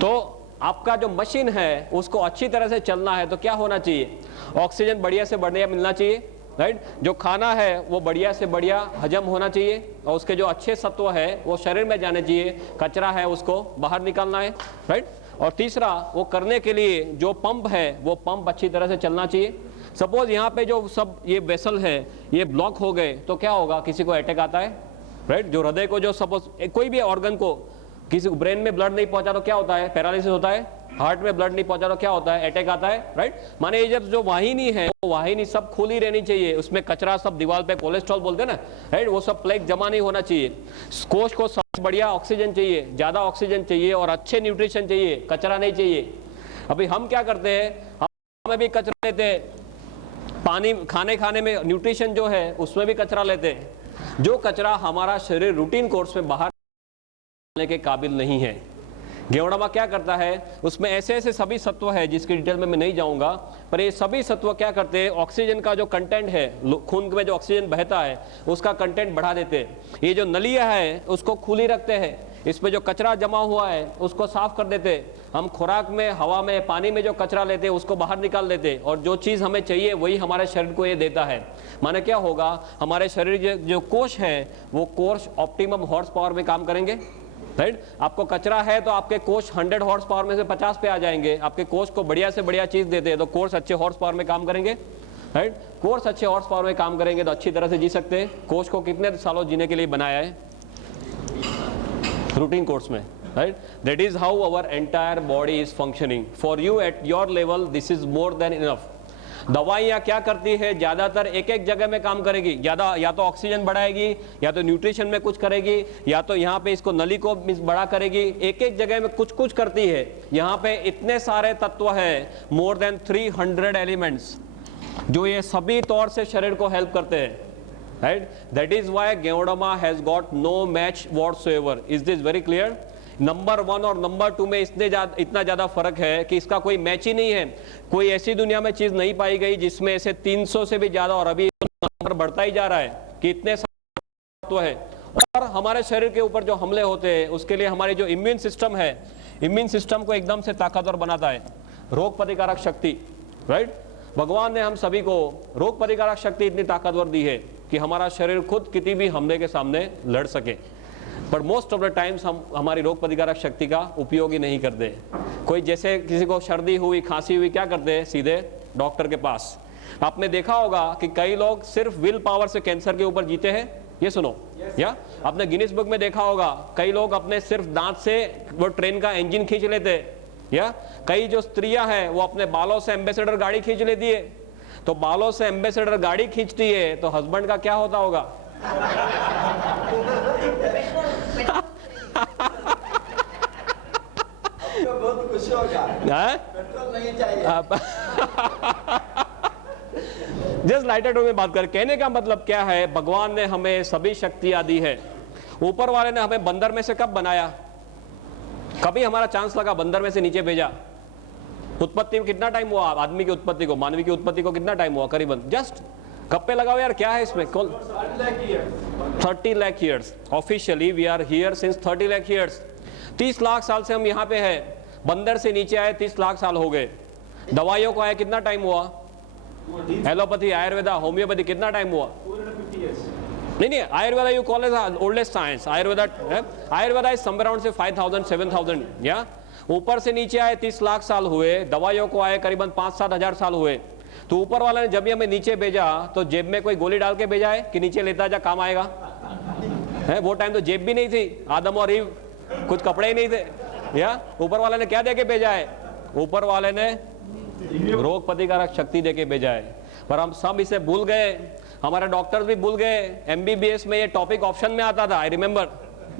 तो आपका जो मशीन है उसको अच्छी तरह से चलना है तो क्या होना चाहिए? ऑक्सीजन बढ़िया से बढ़िया मिलना चाहिए, राइट। जो खाना है वो बढ़िया से बढ़िया हजम होना चाहिए, और उसके जो अच्छे सत्व है वो शरीर में जाने चाहिए, कचरा है उसको बाहर निकालना है, राइट। और तीसरा, वो करने के लिए जो पंप है वो पंप अच्छी तरह से चलना चाहिए। सपोज यहाँ पे जो सब ये वेसल है ये ब्लॉक हो गए तो क्या होगा? किसी को अटैक आता है, राइट। जो हृदय को, जो सपोज कोई भी ऑर्गन को, किसी को ब्रेन में ब्लड नहीं पहुंचा तो क्या होता है? पैरालिसिस होता है। हार्ट में ब्लड नहीं पहुंचा तो क्या होता है? अटैक आता है, राइट। माने ये जब जो वाहिनी है वो वाहिनी सब खुली रहनी चाहिए, उसमें कचरा सब दीवार पे, कोलेस्ट्रॉल बोलते हैं ना, राइट, वो सब प्लेग जमा नहीं होना चाहिए। कोष को सबसे बढ़िया ऑक्सीजन चाहिए, ज्यादा ऑक्सीजन चाहिए और अच्छे न्यूट्रिशन चाहिए, कचरा नहीं चाहिए। अभी हम क्या करते हैं? हमें भी कचरा लेते हैं, पानी खाने में न्यूट्रिशन जो है उसमें भी कचरा लेते हैं। जो कचरा हमारा शरीर रूटीन कोर्स में बाहर निकालने के काबिल नहीं है। गेवड़ामा क्या करता है? उसमें ऐसे ऐसे सभी सत्व है जिसकी डिटेल में मैं नहीं जाऊंगा, पर ये सभी सत्व क्या करते हैं? ऑक्सीजन का जो कंटेंट है, खून में जो ऑक्सीजन बहता है उसका कंटेंट बढ़ा देते हैं। ये जो नलियां है उसको खुली रखते हैं, इसमें जो कचरा जमा हुआ है उसको साफ कर देते हैं। हम खुराक में, हवा में, पानी में जो कचरा लेते हैं उसको बाहर निकाल देते हैं, और जो चीज़ हमें चाहिए वही हमारे शरीर को ये देता है। माने क्या होगा? हमारे शरीर जो कोष है वो कोष ऑप्टिमम हॉर्स पावर में काम करेंगे, राइट। आपको कचरा है तो आपके कोष 100 हॉर्स पावर में से 50 पे आ जाएंगे। आपके कोष को बढ़िया से बढ़िया चीज देते हैं तो कोष अच्छे हॉर्स पावर में काम करेंगे, राइट। कोष अच्छे हॉर्स पावर में काम करेंगे तो अच्छी तरह से जी सकते हैं। कोष को कितने सालों जीने के लिए बनाया है? रूटीन कोर्स में, right. That is how our entire body is functioning. For you at your level this is more than enough. दवाइयाँ क्या करती है? ज्यादातर एक एक जगह में काम करेगी, ज्यादा या तो ऑक्सीजन बढ़ाएगी, या तो न्यूट्रिशन में कुछ करेगी, या तो यहाँ पे इसको नली को बड़ा करेगी। एक एक जगह में कुछ कुछ करती है। यहाँ पे इतने सारे तत्व है, मोर देन 300 एलिमेंट्स, जो ये सभी तौर से शरीर को हेल्प करते हैं, right. That is why ganoderma has got no match whatsoever. Is this very clear? Number 1 और नंबर 2 में इतना ज्यादा फर्क है कि इसका कोई मैच ही नहीं है। कोई ऐसी दुनिया में चीज नहीं पाई गई जिसमें ऐसे 300 से भी ज्यादा, और अभी नंबर बढ़ता ही जा रहा है कि इतने तत्व है। और हमारे शरीर के ऊपर जो हमले होते हैं उसके लिए हमारी जो इम्यून सिस्टम है, इम्यून सिस्टम को एकदम से ताकतवर बनाता है। रोग प्रतिकारक शक्ति, राइट। भगवान ने हम सभी को रोग प्रतिकारक शक्ति इतनी ताकतवर दी है कि हमारा शरीर खुद किसी भी हमले के सामने लड़ सके। पर मोस्ट ऑफ द टाइम्स हम हमारी रोग प्रतिकारक शक्ति का उपयोग ही नहीं करते। कोई जैसे किसी को सर्दी हुई, खांसी हुई, क्या करते हैं? सीधे डॉक्टर के पास। आपने देखा होगा कि कई लोग सिर्फ विल पावर से कैंसर के ऊपर जीते हैं। ये सुनो, या आपने गिनीज बुक में देखा होगा कई लोग अपने सिर्फ दांत से वो ट्रेन का इंजन खींच लेते हैं, या कई जो स्त्रियां हैं वो अपने बालों से एम्बेसडर गाड़ी खींच लेती है। तो बालों से एम्बेसडर गाड़ी खींचती है तो हस्बैंड का क्या होता होगा? बहुत खुशी होगा, पेट्रोल नहीं चाहिए। जस्ट लाइटर टू में बात कर, कहने का मतलब क्या है? भगवान ने हमें सभी शक्तियां दी है। ऊपर वाले ने हमें बंदर में से कब बनाया? कभी हमारा चांस लगा बंदर में से नीचे भेजा? उत्पत्ति में कितना टाइम हुआ? आदमी की उत्पत्ति को, मानवी की उत्पत्ति को कितना टाइम हुआ? करीबन जस्ट गप्पे लगाओ यार, क्या है इसमें? 30 lakh years. Officially we are here since 30 lakh years. 30 lakh साल से हम यहाँ पे हैं। बंदर से नीचे आए 30 लाख साल हो गए। दवाइयों को आए कितना टाइम हुआ? एलोपैथी, आयुर्वेदा, होम्योपैथी कितना टाइम हुआ? नहीं, Ayurveda you call as oldest science. Ayurveda is somewhere around say 5000 7000, या ऊपर से नीचे आए 30 लाख साल हुए। दवाइयों को आए करीबन 5-7 हजार साल हुए। तो ऊपर वाला ने जब भी हमें नीचे भेजा तो जेब में कोई गोली डाल के भेजा है कि नीचे लेता जा, काम आएगा? है वो टाइम तो जेब भी नहीं थी, आदम और ईव कुछ कपड़े ही नहीं थे, या ऊपर वाले ने क्या देके भेजा है? ऊपर वाले ने रोग प्रतिकारक शक्ति देके भेजा है, पर हम सब इसे भूल गए, हमारे डॉक्टर्स भी भूल गए। एमबीबीएस में ये टॉपिक ऑप्शन में आता था, आई रिमेम्बर,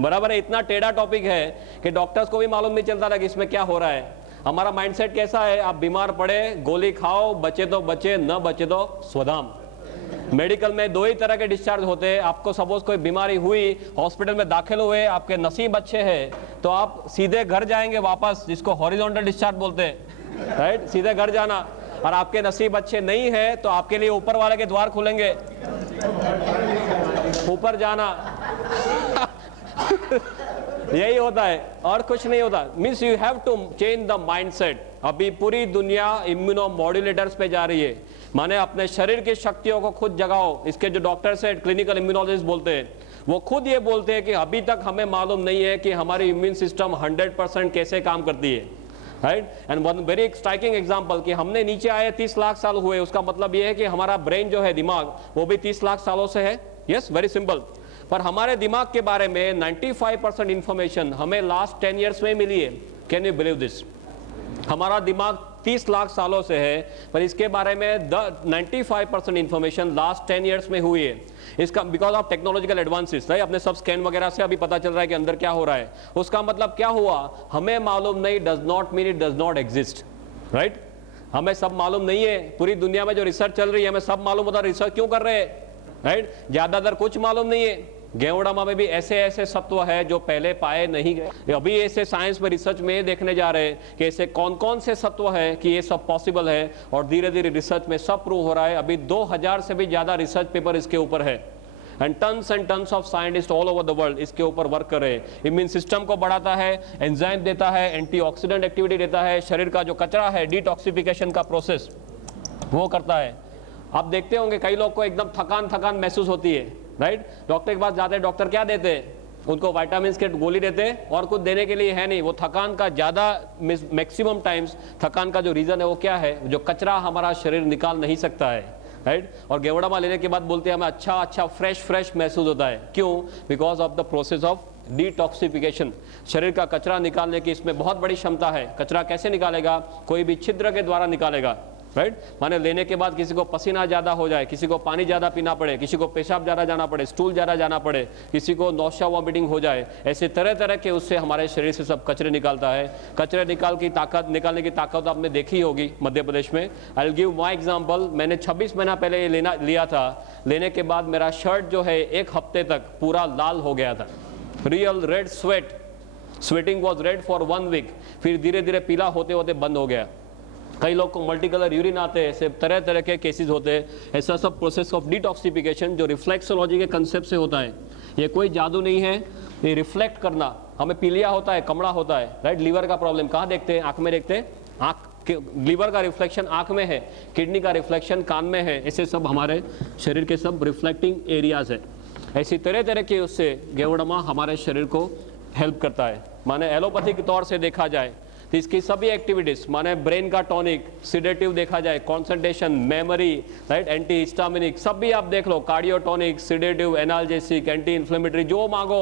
बराबर है। इतना टेढ़ा टॉपिक है कि डॉक्टर्स को भी मालूम नहीं चलता था कि इसमें क्या हो रहा है। हमारा माइंडसेट कैसा है? आप बीमार पड़े गोली खाओ, बचे तो बचे, न बचे तो स्वधाम। मेडिकल में दो ही तरह के डिस्चार्ज होते हैं। आपको सपोज कोई बीमारी हुई, हॉस्पिटल में दाखिल हुए, आपके नसीब अच्छे हैं तो आप सीधे घर जाएंगे वापस, जिसको हॉरिजॉन्टल डिस्चार्ज बोलते हैं, राइट, सीधे घर जाना। और आपके नसीब अच्छे नहीं है तो आपके लिए ऊपर वाले के द्वार खुलेंगे, ऊपर जाना। यही होता है और कुछ नहीं होता। Means you have to change the mindset. अभी पूरी दुनिया इम्यूनो मॉड्यूलेटर्स पे जा रही है, माने अपने शरीर की शक्तियों को खुद जगाओ। इसके जो डॉक्टर्स है, क्लिनिकल इम्यूनोलॉजिस्ट बोलते हैं, वो खुद ये बोलते हैं कि अभी तक हमें मालूम नहीं है कि हमारी इम्यून सिस्टम 100% कैसे काम करती है, right. And one very striking example कि हमने नीचे आए 30 लाख साल हुए, उसका मतलब ये है कि हमारा ब्रेन जो है, दिमाग, वो भी 30 लाख सालों से है। Yes, very simple. पर हमारे दिमाग के बारे में 95% इंफॉर्मेशन हमें लास्ट 10 ईयर्स में मिली है। Can you believe this? हमारा दिमाग 30 लाख सालों से है, पर इसके बारे में 95% इंफॉर्मेशन लास्ट 10 ईयर्स में हुई है। इसका because of technological advances, right. अपने सब स्कैन वगैरह से अभी पता चल रहा है कि अंदर क्या हो रहा है। उसका मतलब क्या हुआ? हमें मालूम नहीं does not mean it does not exist, right. हमें सब मालूम नहीं है। पूरी दुनिया में जो रिसर्च चल रही है हमें सब मालूम होता है, रिसर्च क्यों कर रहे हैं, राइट। ज्यादातर कुछ मालूम नहीं है। गेवड़ामा में भी ऐसे ऐसे सत्व है जो पहले पाए नहीं गए। अभी ऐसे साइंस में रिसर्च में देखने जा रहे हैं कि ऐसे कौन कौन से सत्व है कि ये सब पॉसिबल है, और धीरे धीरे रिसर्च में सब प्रूव हो रहा है। अभी 2000 से भी ज्यादा रिसर्च पेपर इसके ऊपर है, and tons of scientist all over the world इसके ऊपर वर्क कर रहे हैं। इम्यून सिस्टम को बढ़ाता है, एंजाइम देता है, एंटीऑक्सीडेंट एक्टिविटी देता है, शरीर का जो कचरा है, डिटॉक्सिफिकेशन का प्रोसेस वो करता है। आप देखते होंगे कई लोग को एकदम थकान महसूस होती है, राइट। डॉक्टर के पास जाते हैं, डॉक्टर क्या देते हैं? उनको विटामिन के गोली देते हैं और कुछ देने के लिए है नहीं। वो थकान का ज़्यादा मैक्सिमम टाइम्स थकान का जो रीज़न है वो क्या है? जो कचरा हमारा शरीर निकाल नहीं सकता है, राइट। और गेवड़ामा लेने के बाद बोलते हैं हमें अच्छा फ्रेश महसूस होता है। क्यों? Because of the process of detoxification. शरीर का कचरा निकालने की इसमें बहुत बड़ी क्षमता है। कचरा कैसे निकालेगा? कोई भी छिद्र के द्वारा निकालेगा, राइट। माने लेने के बाद किसी को पसीना ज़्यादा हो जाए, किसी को पानी ज़्यादा पीना पड़े, किसी को पेशाब ज़्यादा जाना पड़े, स्टूल ज़्यादा जाना पड़े, किसी को नौशा वॉमिटिंग हो जाए, ऐसे तरह तरह के उससे हमारे शरीर से सब कचरे निकालता है। कचरे निकालने की ताकत आपने देखी होगी मध्य प्रदेश में। I will give my example. मैंने 26 महीना पहले ये लिया था। लेने के बाद मेरा शर्ट जो है 1 हफ्ते तक पूरा लाल हो गया था, real red sweating was red for 1 week. फिर धीरे धीरे पीला होते होते बंद हो गया। कई लोग को मल्टी कलर यूरिन आते हैं, ऐसे तरह तरह के केसेस होते हैं। ऐसा सब प्रोसेस ऑफ डिटॉक्सिफिकेशन जो रिफ्लेक्सोलॉजी के कंसेप्ट से होता है। ये कोई जादू नहीं है, ये रिफ्लेक्ट करना। हमें पीलिया होता है, कमड़ा होता है, राइट। लीवर का प्रॉब्लम कहाँ देखते हैं? आँख में देखते हैं। आँख, लीवर का रिफ्लेक्शन आँख में है, किडनी का रिफ्लेक्शन कान में है। ऐसे सब हमारे शरीर के सब रिफ्लेक्टिंग एरियाज है। ऐसी तरह तरह के उससे गेवड़ामा हमारे शरीर को हेल्प करता है। माने एलोपैथी के तौर से देखा जाए तो इसकी सभी एक्टिविटीज, माने ब्रेन का टॉनिक, सिडेटिव देखा जाए, concentration, memory, right, anti histaminic, सब भी आप देख लो, cardiotonic, sedative, analgesic, anti inflammatory, जो मांगो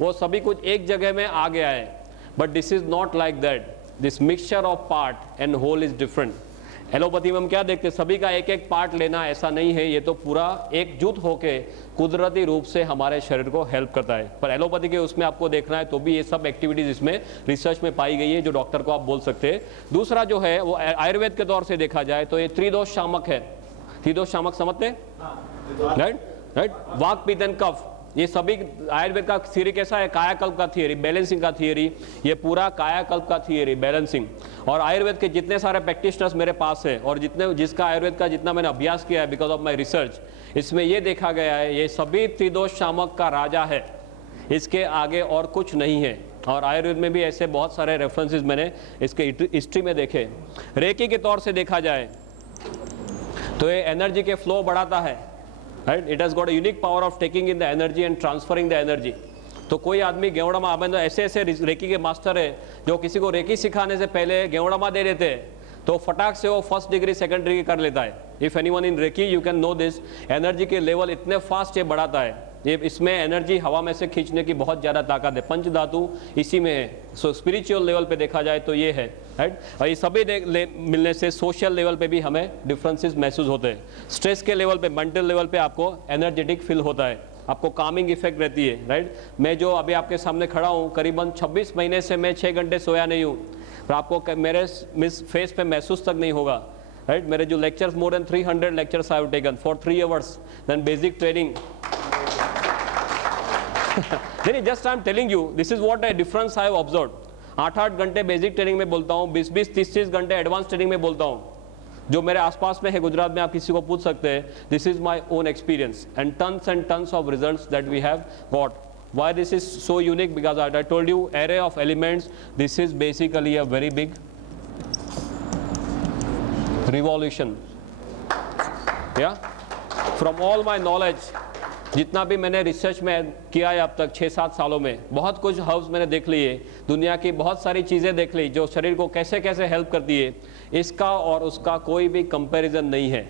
वो सभी कुछ एक जगह में आ गया है। But this is not like that. This mixture of part and whole is different. Allopathy में हम क्या देखते हैं? सभी का एक एक पार्ट लेना, ऐसा नहीं है। ये तो पूरा एकजुट होके कुदरती रूप से हमारे शरीर को हेल्प करता है। पर एलोपैथी के उसमें आपको देखना है तो भी ये सब एक्टिविटीज इसमें रिसर्च में पाई गई है, जो डॉक्टर को आप बोल सकते हैं। दूसरा जो है वो आयुर्वेद के तौर से देखा जाए तो ये त्रिदोष शामक है। त्रिदोष शामक समझते हैं, राइट। वाक, पित्त एंड कफ, ये सभी आयुर्वेद का थियरी कैसा है? कायाकल्प का थियरी, बैलेंसिंग का थियरी। ये पूरा कायाकल्प का थियरी, बैलेंसिंग। और आयुर्वेद के जितने सारे प्रैक्टिशनर्स मेरे पास है और जिसका आयुर्वेद का जितना मैंने अभ्यास किया है बिकॉज ऑफ माई रिसर्च, इसमें ये देखा गया है ये सभी त्रिदोष शामक का राजा है, इसके आगे और कुछ नहीं है। और आयुर्वेद में भी ऐसे बहुत सारे रेफरेंसेस मैंने इसके हिस्ट्री में देखे। रेकी के तौर से देखा जाए तो ये एनर्जी के फ्लो बढ़ाता है, right. It has got a unique power of taking in the energy and transferring the energy. तो कोई आदमी गेवड़ामा, अब ऐसे ऐसे रेकी के मास्टर है जो किसी को रेकी सिखाने से पहले गेवड़ामा दे देते हैं तो फटाक से वो 1st डिग्री 2nd डिग्री कर लेता है। If anyone in reiki you can know this. Energy के लेवल इतने फास्ट ये बढ़ाता है, ये इसमें एनर्जी हवा में से खींचने की बहुत ज़्यादा ताकत है, पंच धातु इसी में है। सो स्पिरिचुअल लेवल पे देखा जाए तो ये है, राइट। और ये सभी मिलने से सोशल लेवल पे भी हमें डिफरेंसेस महसूस होते हैं। स्ट्रेस के लेवल पे, मेंटल लेवल पे आपको एनर्जेटिक फील होता है, आपको कामिंग इफेक्ट रहती है, राइट। मैं जो अभी आपके सामने खड़ा हूँ, करीबन 26 महीने से मैं 6 घंटे सोया नहीं हूँ, पर आपको मेरे फेस पे महसूस तक नहीं होगा, राइट। मेरे जो lectures, more than 300 lectures I have taken for 3 hours, then basic training. नहीं, just I am telling you, this is what a difference I have observed. 8-8 घंटे बेसिक ट्रेनिंग में बोलता हूँ, 20-20, 30-30 घंटे एडवांस ट्रेनिंग में बोलता हूँ। जो मेरे आसपास में है गुजरात में, आप किसी को पूछ सकते हैं। This is my own experience and tons of results that we have got. Why this is so unique? Because I told you, array of elements. This is basically a very big revolution. Yeah. From all my knowledge, जितना भी मैंने research में किया है अब तक 6-7 सालों में, बहुत कुछ हर्ब्स मैंने देख लिए, दुनिया की बहुत सारी चीज़ें देख ली जो शरीर को कैसे कैसे हेल्प करती है। इसका और उसका कोई भी कंपैरिजन नहीं है।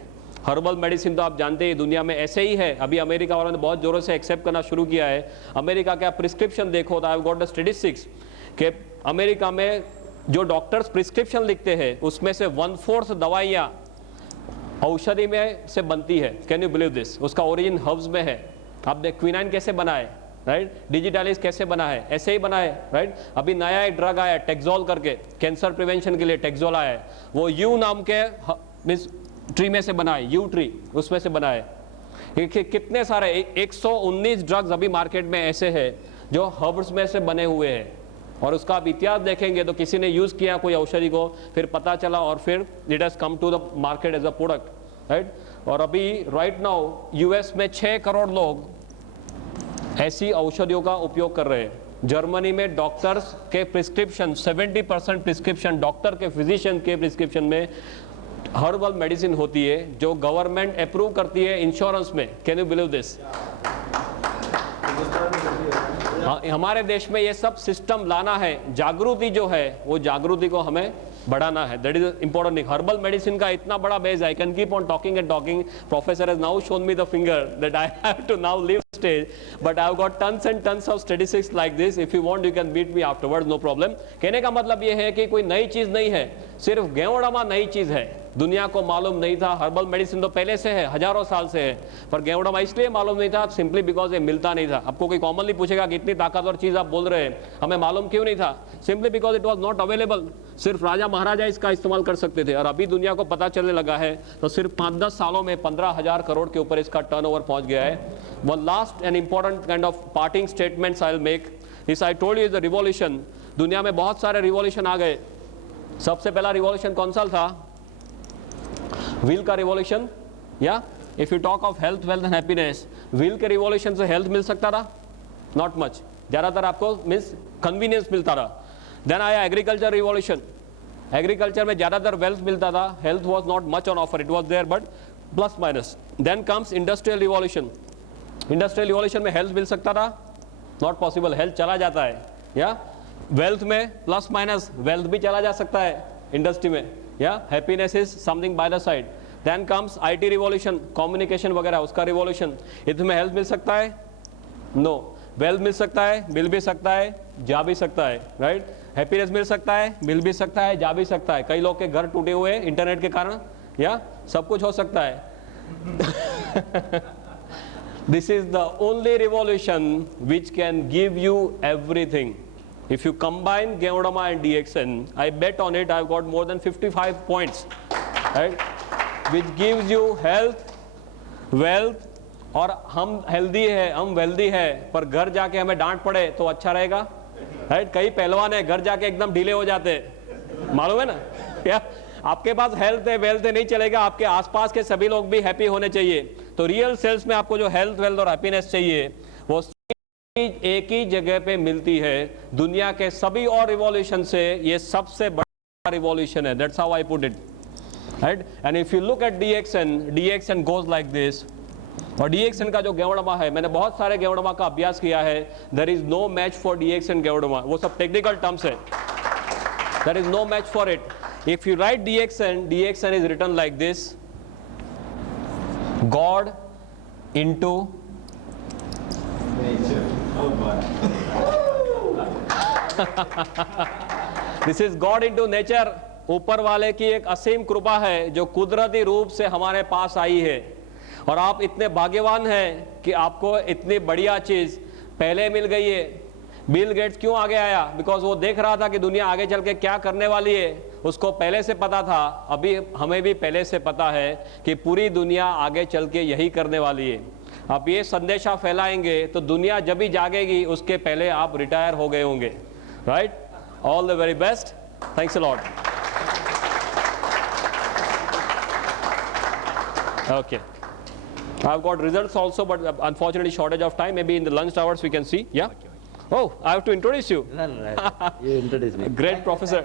हर्बल मेडिसिन तो आप जानते हैं दुनिया में ऐसे ही है। अभी अमेरिका वालों ने बहुत ज़ोरों से एक्सेप्ट करना शुरू किया है। अमेरिका का प्रिस्क्रिप्शन देखो तो आई हैव गॉट द स्टैटिस्टिक्स कि अमेरिका में जो डॉक्टर्स प्रिस्क्रिप्शन लिखते हैं उसमें से 1/4 दवाइयाँ औषधि में से बनती है। Can you believe this? उसका ओरिजिन हर्ब्स में है। आप देख क्विनाइन कैसे बना है, राइट, डिजिटालिस कैसे बना है, ऐसे ही बना है, राइट। अभी नया एक ड्रग आया टेक्सोल करके, कैंसर प्रिवेंशन के लिए टेक्सोल आया है। वो यू नाम के मीन्स ट्री में से बना है, यू ट्री, उसमें से बना है। कितने सारे 119 ड्रग्स अभी मार्केट में ऐसे हैं जो हर्ब्स में से बने हुए हैं। और उसका आप इतिहास देखेंगे तो किसी ने यूज़ किया कोई औषधि को, फिर पता चला और फिर it has come to the market as a product, right. और अभी राइट नाउ यूएस में 6 करोड़ लोग ऐसी औषधियों का उपयोग कर रहे हैं। जर्मनी में डॉक्टर्स के प्रिस्क्रिप्शन, 70% प्रिस्क्रिप्शन डॉक्टर के, फिजिशियन के प्रिस्क्रिप्शन में हर्बल मेडिसिन होती है जो गवर्नमेंट अप्रूव करती है इंश्योरेंस में। Can you believe this? हमारे देश में ये सब सिस्टम लाना है। जागृति जो है वो जागृति को हमें बढ़ाना है। That is important thing. Herbal medicine का इतना बड़ा base, I can keep on talking and talking. Professor has now shown me the finger that I have to now leave stage, but I have got tons and tons of statistics like this. If you want you can meet me afterwards, no problem. कहने का मतलब ये है कि कोई नई चीज नहीं है, सिर्फ गेवड़ामा नई चीज है। दुनिया को मालूम नहीं था। हर्बल मेडिसिन तो पहले से है, हजारों साल से है, पर गेवड़ामा इसलिए मालूम नहीं था सिंपली बिकॉज ये मिलता नहीं था। आपको कोई कॉमनली पूछेगा कि इतनी ताकतवर चीज आप बोल रहे हैं, हमें मालूम क्यों नहीं था? Simply because it was not available. सिर्फ राजा महाराजा इसका इस्तेमाल कर सकते थे, और अभी दुनिया को पता चलने लगा है तो सिर्फ 5-10 सालों में 15,000 करोड़ के ऊपर इसका टर्नओवर पहुंच गया है। One last and important kind of parting statements I will make is. I told you is the revolution. दुनिया में बहुत सारे रिवॉल्यूशन आ गए। सबसे पहला रिवॉल्यूशन कौन सा था? व्हील का रिवॉल्यूशन। या if you talk of health, wealth and happiness, wheel के रिवॉल्यूशन से हेल्थ मिल सकता था? Not much. ज्यादातर आपको मीन्स कन्वीनियंस मिलता था। देन आया एग्रीकल्चर रिवॉल्यूशन। एग्रीकल्चर में ज्यादातर वेल्थ मिलता था, health was not much on offer, it was there but plus minus. Then comes industrial revolution. Industrial revolution में हेल्थ मिल सकता था? नॉट पॉसिबल, हेल्थ चला जाता है। या वेल्थ में प्लस माइनस वेल्थ भी चला जा सकता है इंडस्ट्री में। या happiness is something by the side. Then comes IT revolution, communication वगैरह, उसका रिवॉल्यूशन। इसमें हेल्थ मिल सकता है? नो। वेल्थ मिल सकता है, मिल भी सकता है, जा भी सकता है, राइट। हैप्पीनेस मिल सकता है, मिल भी सकता है, जा भी सकता है। कई लोग के घर टूटे हुए हैं इंटरनेट के कारण, या सब कुछ हो सकता है। This is the only revolution which can give you everything. If you combine Geodama and DXN, I bet on it, I've got more than 55 points, right? Which gives you health, wealth, और हम healthy है, हम wealthy है, पर घर जाके हमें डांट पड़े तो अच्छा रहेगा, राइट? कई पहलवान है घर जाके एकदम ढीले हो जाते, मालूम है ना? या आपके पास हेल्थ है, वेल्थ है, नहीं चलेगा। आपके आसपास के सभी लोग भी हैप्पी होने चाहिए। तो रियल सेल्स में आपको जो हेल्थ, वेल्थ और हैप्पीनेस चाहिए वो एक ही जगह पे मिलती है। दुनिया के सभी और रिवॉल्यूशन से ये सबसे बड़ा रिवॉल्यूशन है। That's how I put it, right? And if you look at DXN goes like this. और DXN का जो गेवड़मा है, मैंने बहुत सारे गेवड़मा का अभ्यास किया है। There is no match for DXN ganoderma. वो सब टेक्निकल टर्म्स है, there is no match for it. If you write DXN is written like this: God into this is God into nature. ऊपर वाले की एक असीम कृपा है जो कुदरती रूप से हमारे पास आई है, और आप इतने भाग्यवान हैं कि आपको इतनी बढ़िया चीज पहले मिल गई है। बिल गेट्स क्यों आगे आया? बिकॉज वो देख रहा था कि दुनिया आगे चल के क्या करने वाली है, उसको पहले से पता था। अभी हमें भी पहले से पता है कि पूरी दुनिया आगे चल के यही करने वाली है। आप ये संदेशा फैलाएंगे तो दुनिया जब भी जागेगी उसके पहले आप रिटायर हो गए होंगे। Right? All the very best. Thanks a lot. Okay, I've got results also, but unfortunately shortage of time. Maybe in the lunch hours we can see. Yeah. Oh, I have to introduce you. No, you introduce me. Great professor.